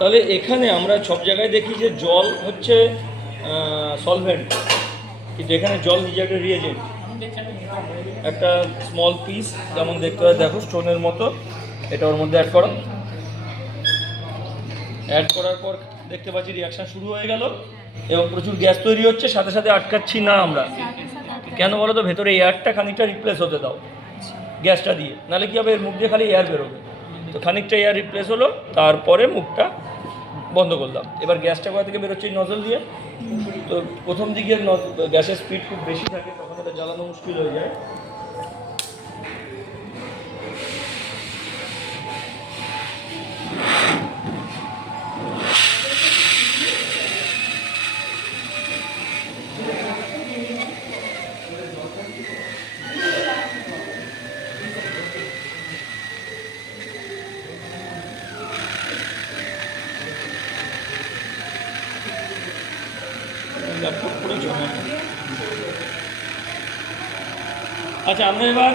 তাহলে এখানে আমরা সব জায়গায় দেখি যে জল হচ্ছে সলভেন্ট, কিন্তু এখানে জল নিজে একটা রিয়েজেন্ট। একটা স্মল পিস যেমন দেখতে হয়, দেখো স্টোনের মতো, এটা ওর মধ্যে অ্যাড করো। অ্যাড করার পর দেখতে পাচ্ছি রিয়াকশান শুরু হয়ে গেল এবং প্রচুর গ্যাস তৈরি হচ্ছে, সাথে সাথে আটকাচ্ছি না আমরা। কেন বলো তো, ভেতরে এয়ারটা খানিকটা রিপ্লেস হতে দাও গ্যাসটা দিয়ে, নাহলে কী হবে, এর মুখ দিয়ে খালি এয়ার বেরোবে। তো খানিকটা এয়ার রিপ্লেস হলো, তারপরে মুখটা বন্ধ করলাম। এবার গ্যাসটা কোথা থেকে বেরোচ্ছে, এই নজল দিয়ে। তো প্রথম দিকে গ্যাসের স্পিড খুব বেশি থাকে, তখন এটা জ্বালানো মুশকিল হয়ে যায়। আচ্ছা, আমরা এবার